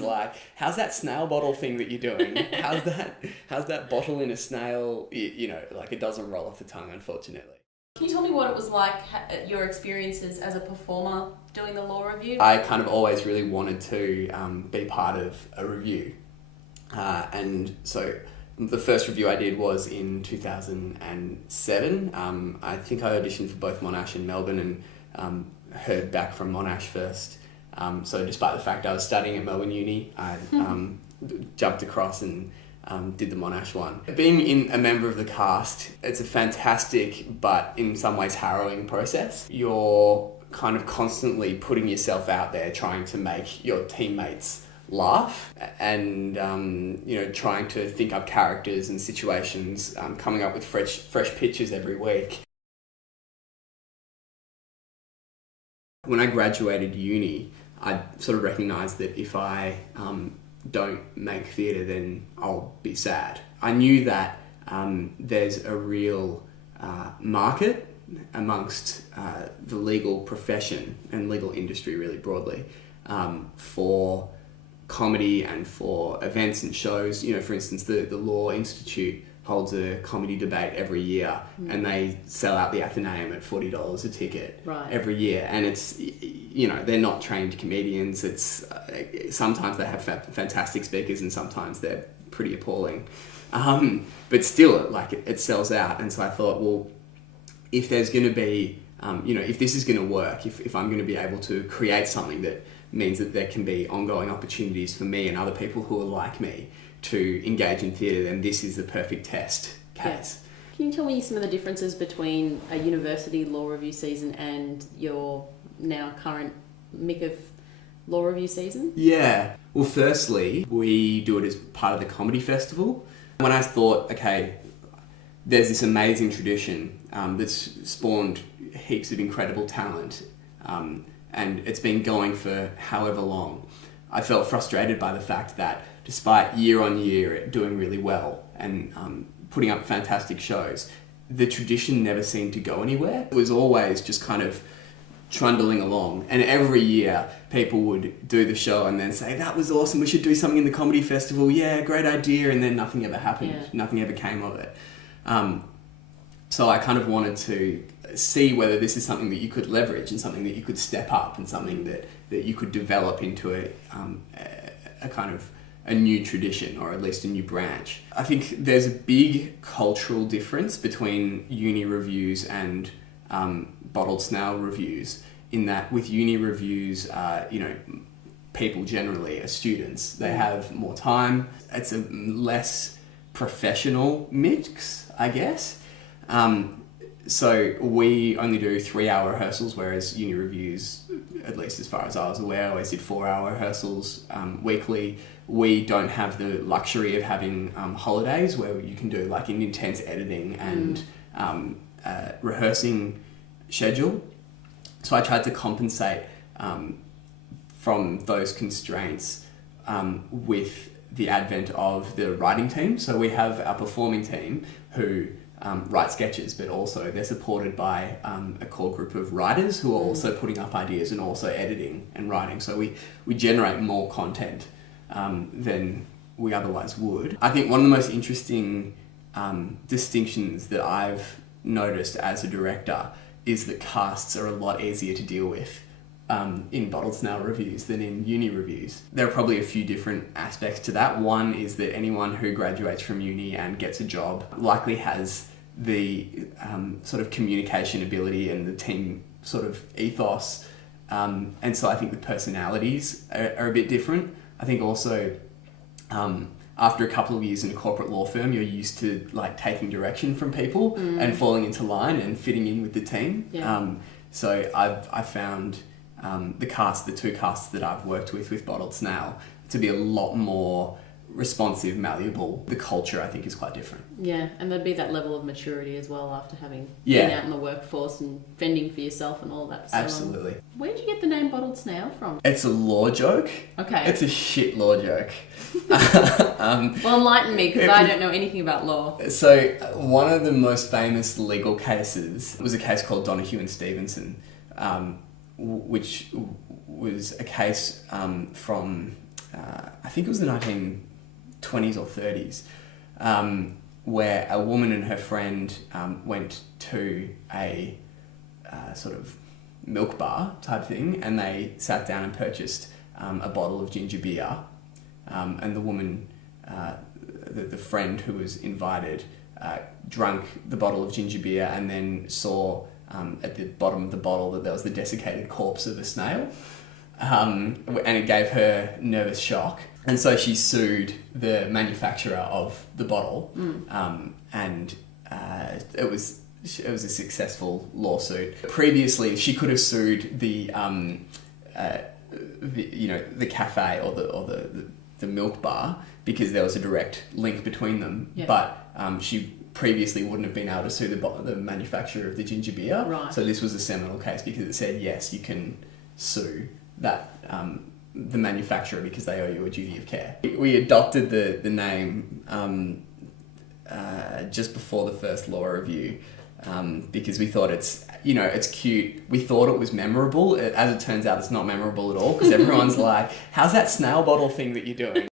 was like, how's that snail bottle thing that you're doing? How's that bottle in a snail? You know, like, it doesn't roll off the tongue, unfortunately. Can you tell me what it was like, your experiences as a performer doing the law review? I kind of always really wanted to be part of a review. And so the first review I did was in 2007. I think I auditioned for both Monash and Melbourne, and heard back from Monash first. So despite the fact I was studying at Melbourne Uni, I jumped across and did the Monash one. Being a member of the cast, it's a fantastic but in some ways harrowing process. You're kind of constantly putting yourself out there, trying to make your teammates laugh, and trying to think up characters and situations, coming up with fresh pitches every week. When I graduated uni, I sort of recognised that if I don't make theatre, then I'll be sad. I knew that there's a real market amongst the legal profession and legal industry really broadly for comedy and for events and shows. You know, for instance, the Law Institute holds a comedy debate every year, and they sell out the Athenaeum at $40 a ticket every year. And it's, you know, they're not trained comedians. It's sometimes they have fantastic speakers, and sometimes they're pretty appalling. But still, like, it sells out. And so I thought, well, if there's going to be, if this is going to work, if I'm going to be able to create something that means that there can be ongoing opportunities for me and other people who are like me to engage in theatre, then this is the perfect test case. Yeah. Can you tell me some of the differences between a university law review season and your now current MICF law review season? Yeah. Well, firstly, we do it as part of the comedy festival. When I thought, okay, there's this amazing tradition that's spawned heaps of incredible talent, and it's been going for however long, I felt frustrated by the fact that despite year on year it doing really well and putting up fantastic shows, the tradition never seemed to go anywhere. It was always just kind of trundling along, and every year people would do the show and then say, that was awesome, we should do something in the comedy festival, yeah, great idea, and then nothing ever happened. Nothing ever came of it. So I kind of wanted to see whether this is something that you could leverage and something that you could step up and something that you could develop into a kind of a new tradition, or at least a new branch. I think there's a big cultural difference between uni reviews and bottled snail reviews, in that with uni reviews, people generally are students. They have more time. It's a less professional mix, I guess. So we only do 3-hour rehearsals, whereas uni reviews, at least as far as I was aware, always did 4-hour rehearsals weekly. We don't have the luxury of having holidays where you can do like an intense editing and rehearsing schedule. So I tried to compensate from those constraints with the advent of the writing team. So we have our performing team who write sketches, but also they're supported by a core group of writers who are also putting up ideas and also editing and writing. So we generate more content than we otherwise would. I think one of the most interesting distinctions that I've noticed as a director is that casts are a lot easier to deal with in bottled snail reviews than in uni reviews. There are probably a few different aspects to that. One is that anyone who graduates from uni and gets a job likely has the sort of communication ability and the team sort of ethos. And so I think the personalities are a bit different. I think also after a couple of years in a corporate law firm, you're used to like taking direction from people and falling into line and fitting in with the team. Yeah. So I've found the two casts that I've worked with Bottled Snail to be a lot more responsive, malleable. The culture, I think, is quite different. Yeah, and there'd be that level of maturity as well after having been out in the workforce and fending for yourself and all that. So, absolutely. Where did you get the name Bottled Snail from? It's a law joke. Okay. It's a shit law joke. Well, enlighten me, because I don't know anything about law. So one of the most famous legal cases was a case called Donahue and Stevenson, which was a case from I think it was the 1920s or 30s, where a woman and her friend went to a sort of milk bar type thing, and they sat down and purchased a bottle of ginger beer, and the woman, the friend who was invited, drank the bottle of ginger beer and then saw at the bottom of the bottle that there was the desiccated corpse of a snail, and it gave her nervous shock, and so she sued the manufacturer of the bottle, and it was a successful lawsuit. Previously, she could have sued the cafe or the milk bar because there was a direct link between them. Yeah. But she previously wouldn't have been able to sue the manufacturer of the ginger beer. Right. So this was a seminal case because it said, yes, you can sue that the manufacturer because they owe you a duty of care. We adopted the name just before the first law review because we thought it's cute. We thought it was memorable. As it turns out, it's not memorable at all because everyone's like, how's that snail bottle thing that you're doing?